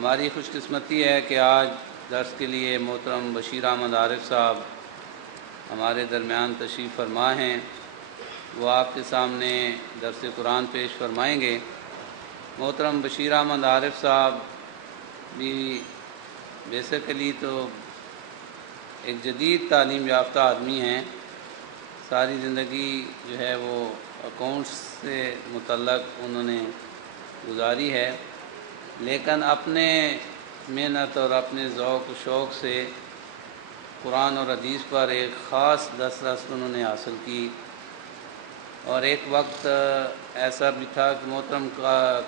ہماری خوش قسمتی ہے کہ آج درس کے لیے محترم بشیر احمد عارف صاحب ہمارے درمیان تشریف فرما ہیں۔ وہ آپ کے سامنے درس قرآن پیش فرمائیں گے۔ محترم بشیر احمد عارف صاحب بھی بیسیکلی تو ایک جدید تعلیم یافتہ آدمی ہیں۔ ساری زندگی جو ہے وہ اکاؤنٹس سے متعلق انہوں نے گزاری ہے، لیکن اپنے محنت اور اپنے ذوق و شوق سے قرآن اور حدیث پر ایک خاص دسترس انہوں نے حاصل کی۔ اور ایک وقت ایسا بھی تھا کہ محترم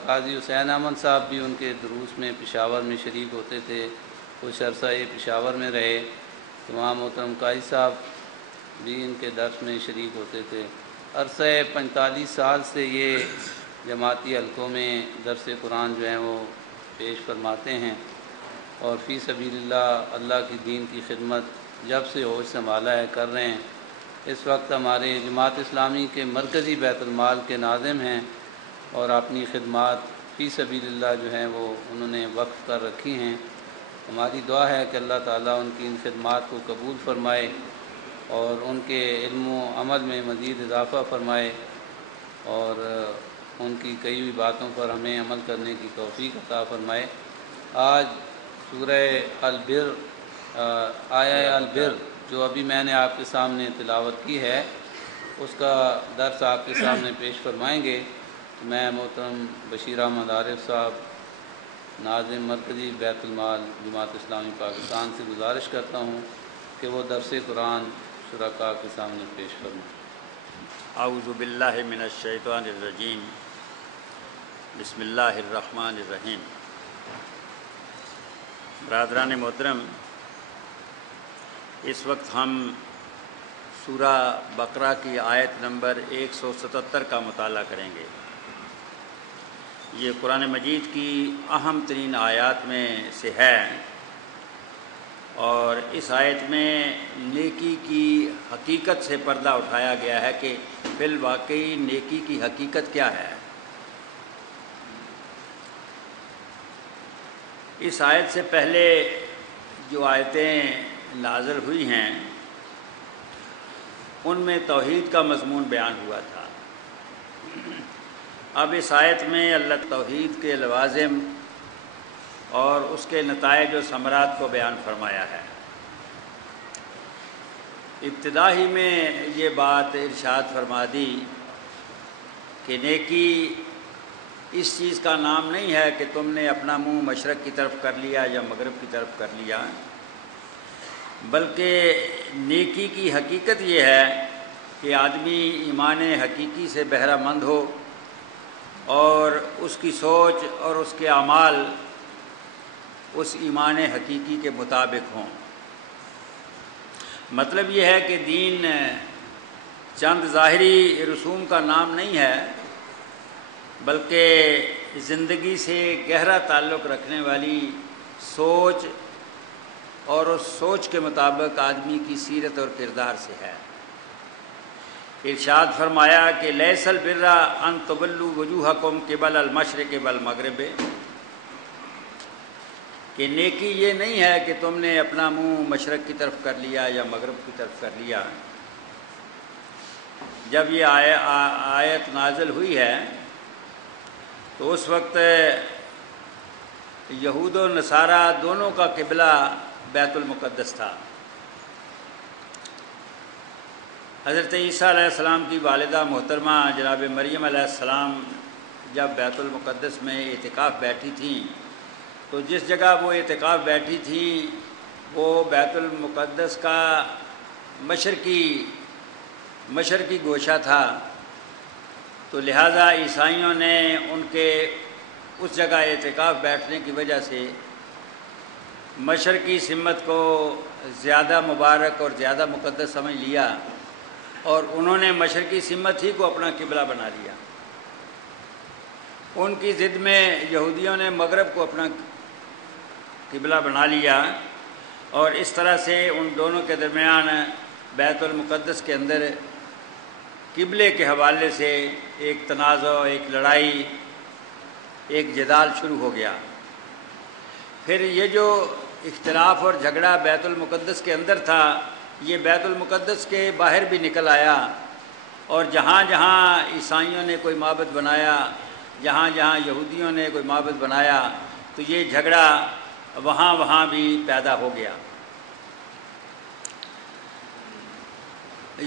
قاضی حسین احمد صاحب بھی ان کے دروس میں پشاور میں شریک ہوتے تھے، کچھ عرصہ یہ پشاور میں رہے تو وہاں محترم قاضی صاحب بھی ان کے درس میں شریک ہوتے تھے۔ عرصہ 45 سال سے یہ جماعتی حلقوں میں درس قرآن جو ہیں وہ پیش فرماتے ہیں، اور فی سبیل اللہ کی دین کی خدمت جب سے ہوش سنبھالا ہے کر رہے ہیں۔ اس وقت ہمارے جماعت اسلامی کے مرکزی بیت المال کے ناظم ہیں، اور اپنی خدمات فی سبیل اللہ جو ہیں وہ انہوں نے وقف کر رکھی ہیں۔ ہماری دعا ہے کہ اللہ تعالیٰ ان کی ان خدمات کو قبول فرمائے اور ان کے علم و عمل میں مزید اضافہ فرمائے، اور ان کی کئی ہوئی باتوں پر ہمیں عمل کرنے کی توفیق عطا فرمائے۔ آج سورہ البر آیہ البر جو ابھی میں نے آپ کے سامنے تلاوت کی ہے، اس کا درس آپ کے سامنے پیش فرمائیں گے۔ میں محترم بشیر احمد عارف صاحب ناظم مرکزی بیت المال جماعت اسلامی پاکستان سے گزارش کرتا ہوں کہ وہ درس قرآن شرکاء کے سامنے پیش فرمائیں۔ اعوذ باللہ من الشیطان الرجیم، بسم اللہ الرحمن الرحیم۔ برادران محترم، اس وقت ہم سورہ بقرہ کی آیت نمبر 177 کا مطالعہ کریں گے۔ یہ قرآن مجید کی اہم ترین آیات میں سے ہے، اور اس آیت میں نیکی کی حقیقت سے پردہ اٹھایا گیا ہے کہ فی الواقعی نیکی کی حقیقت کیا ہے۔ اس آیت سے پہلے جو آیتیں نازل ہوئی ہیں ان میں توحید کا مضمون بیان ہوا تھا۔ اب اس آیت میں اللہ توحید کے لوازم اور اس کے نتائج و ثمرات کو بیان فرمایا ہے۔ ابتدا ہی میں یہ بات ارشاد فرما دی کہ نیکی اس چیز کا نام نہیں ہے کہ تم نے اپنا منہ مشرق کی طرف کر لیا یا مغرب کی طرف کر لیا، بلکہ نیکی کی حقیقت یہ ہے کہ آدمی ایمان حقیقی سے بہرہ مند ہو اور اس کی سوچ اور اس کے اعمال اس ایمان حقیقی کے مطابق ہوں۔ مطلب یہ ہے کہ دین چند ظاہری رسوم کا نام نہیں ہے، بلکہ زندگی سے گہرا تعلق رکھنے والی سوچ، اور اس سوچ کے مطابق آدمی کی سیرت اور کردار سے ہے۔ ارشاد فرمایا کہ لیس البر ان تولوا وجوہکم قبل المشرق والمغرب، کہ نیکی یہ نہیں ہے کہ تم نے اپنا منہ مشرق کی طرف کر لیا یا مغرب کی طرف کر لیا۔ جب یہ آیت نازل ہوئی ہے تو اس وقت یہود و نصارہ دونوں کا قبلہ بیت المقدس تھا۔ حضرت عیسیٰ علیہ السلام کی والدہ محترمہ جناب مریم علیہ السلام جب بیت المقدس میں اعتکاف بیٹھی تھیں تو جس جگہ وہ اعتکاف بیٹھی تھیں وہ بیت المقدس کا مشرقی گوشہ تھا، تو لہٰذا عیسائیوں نے ان کے اس جگہ اعتکاف بیٹھنے کی وجہ سے مشرقی سمت کو زیادہ مبارک اور زیادہ مقدس سمجھ لیا، اور انہوں نے مشرقی سمت ہی کو اپنا قبلہ بنا لیا۔ ان کی ضد میں یہودیوں نے مغرب کو اپنا قبلہ بنا لیا، اور اس طرح سے ان دونوں کے درمیان بیت المقدس کے اندر قبلے کے حوالے سے ایک تنازع، ایک لڑائی، ایک جدال شروع ہو گیا۔ پھر یہ جو اختلاف اور جھگڑا بیت المقدس کے اندر تھا یہ بیت المقدس کے باہر بھی نکل آیا، اور جہاں جہاں عیسائیوں نے کوئی معبد بنایا، جہاں جہاں یہودیوں نے کوئی معبد بنایا، تو یہ جھگڑا وہاں وہاں بھی پیدا ہو گیا۔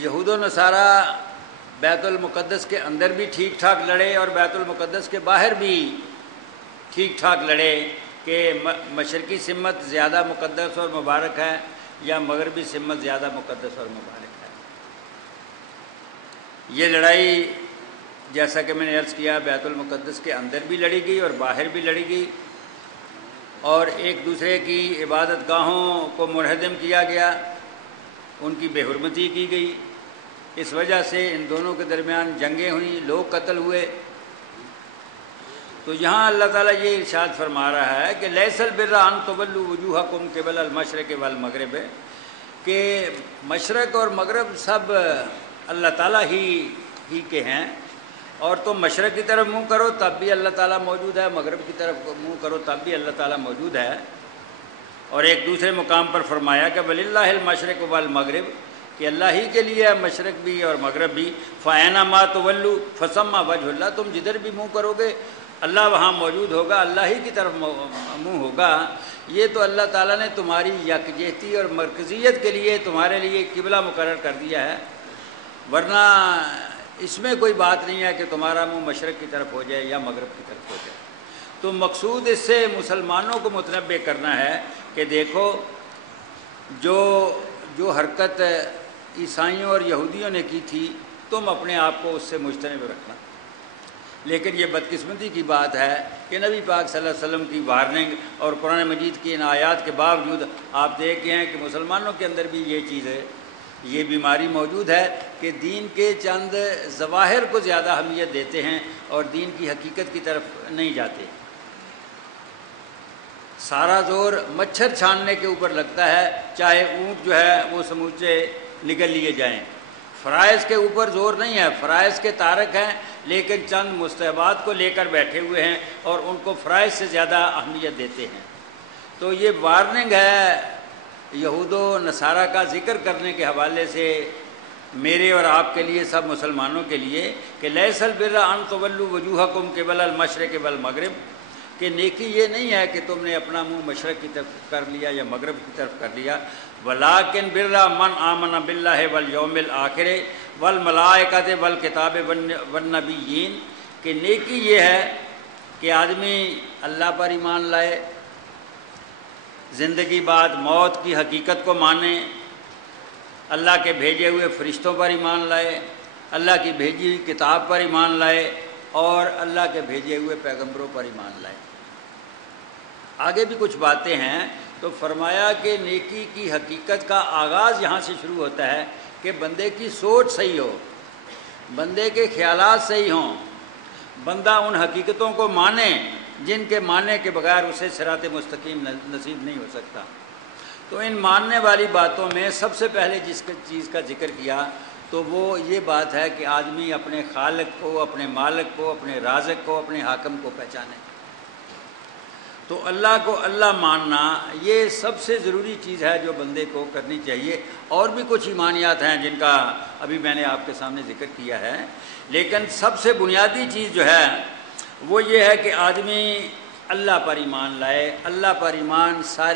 یہود و نصارہ بیت المقدس کے اندر بھی ٹھیک ٹھاک لڑے اور بیت المقدس کے باہر بھی ٹھیک ٹھاک لڑے کہ مشرقی سمت زیادہ مقدس اور مبارک ہے یا مغربی سمت زیادہ مقدس اور مبارک ہے۔ یہ لڑائی جیسا کہ میں نے عرض کیا بیت المقدس کے اندر بھی لڑی گئی اور باہر بھی لڑی گئی، اور ایک دوسرے کی عبادت گاہوں کو منہدم کیا گیا، ان کی بے حرمتی کی گئی۔ اس وجہ سے ان دونوں کے درمیان جنگیں ہوئیں، لوگ قتل ہوئے۔ تو یہاں اللہ تعالیٰ یہ ارشاد فرما رہا ہے کہ لیس البر ان تولوا وجوہکم قبل المشرق والمغرب، کہ مشرق اور مغرب سب اللہ تعالیٰ ہی کے ہیں، اور تم مشرق کی طرف منہ کرو تب بھی اللہ تعالیٰ موجود ہے، مغرب کی طرف منہ کرو تب بھی اللہ تعالیٰ موجود ہے۔ اور ایک دوسرے مقام پر فرمایا کہ وَلِلَّهِ الْمَشْرِقُ وَالْمَغْرِبُ، کہ اللہ ہی کے لیے ہے مشرق بھی اور مغرب بھی، فَأَيْنَمَا تُوَلُّوا فَثَمَّ وَجْهُ اللَّهِ، تم جدھر بھی منہ کرو گے اللہ وہاں موجود ہوگا، اللہ ہی کی طرف منہ ہوگا۔ یہ تو اللہ تعالیٰ نے تمہاری یکجہتی اور مرکزیت کے لیے تمہارے لیے قبلہ مقرر کر دیا ہے، ورنہ اس میں کوئی بات نہیں ہے کہ تمہارا منہ مشرق کی طرف ہو جائے یا مغرب کی طرف ہو جائے۔ تو مقصود اس سے مسلمانوں کو متنبہ کرنا ہے کہ دیکھو جو حرکت عیسائیوں اور یہودیوں نے کی تھی تم اپنے آپ کو اس سے مجتنب رکھنا۔ لیکن یہ بدقسمتی کی بات ہے کہ نبی پاک صلی اللہ علیہ وسلم کی وارننگ اور قرآن مجید کی ان آیات کے باوجود آپ دیکھ گئے ہیں کہ مسلمانوں کے اندر بھی یہ چیز ہے، یہ بیماری موجود ہے کہ دین کے چند ظواہر کو زیادہ اہمیت دیتے ہیں اور دین کی حقیقت کی طرف نہیں جاتے۔ سارا زور مچھر چھاننے کے اوپر لگتا ہے، چاہے اونٹ جو ہے وہ سموچے نگل لیے جائیں۔ فرائض کے اوپر زور نہیں ہے، فرائض کے تارک ہیں لیکن چند مستحبات کو لے کر بیٹھے ہوئے ہیں اور ان کو فرائض سے زیادہ اہمیت دیتے ہیں۔ تو یہ وارننگ ہے یہود و نصارہ کا ذکر کرنے کے حوالے سے میرے اور آپ کے لیے، سب مسلمانوں کے لیے، کہ لیس البر ان تولوا وجوہکم قبل المشرق والمغرب، کہ نیکی یہ نہیں ہے کہ تم نے اپنا منہ مشرق کی طرف کر لیا یا مغرب کی طرف کر لیا، ولیکن بر من آمن باللہ والیوم الآخر والملائکۃ والکتاب والنبیین، کہ نیکی یہ ہے کہ آدمی اللہ پر ایمان لائے، زندگی بعد موت کی حقیقت کو مانے، اللہ کے بھیجے ہوئے فرشتوں پر ایمان لائے، اللہ کی بھیجی ہوئی کتاب پر ایمان لائے اور اللہ کے بھیجے ہوئے پیغمبروں پر ایمان لائے۔ آگے بھی کچھ باتیں ہیں، تو فرمایا کہ نیکی کی حقیقت کا آغاز یہاں سے شروع ہوتا ہے کہ بندے کی سوچ صحیح ہو، بندے کے خیالات صحیح ہوں، بندہ ان حقیقتوں کو مانے جن کے ماننے کے بغیر اسے صراط مستقیم نصیب نہیں ہو سکتا۔ تو ان ماننے والی باتوں میں سب سے پہلے جس چیز کا ذکر کیا تو وہ یہ بات ہے کہ آدمی اپنے خالق کو، اپنے مالک کو، اپنے رازق کو، اپنے حاکم کو پہچانے۔ تو اللہ کو اللہ ماننا یہ سب سے ضروری چیز ہے جو بندے کو کرنی چاہیے۔ اور بھی کچھ ایمانیات ہیں جن کا ابھی میں نے آپ کے سامنے ذکر کیا ہے، لیکن سب سے بنیادی چیز جو ہے وہ یہ ہے کہ آدمی اللہ پر ایمان لائے۔ اللہ پر ایمان سارے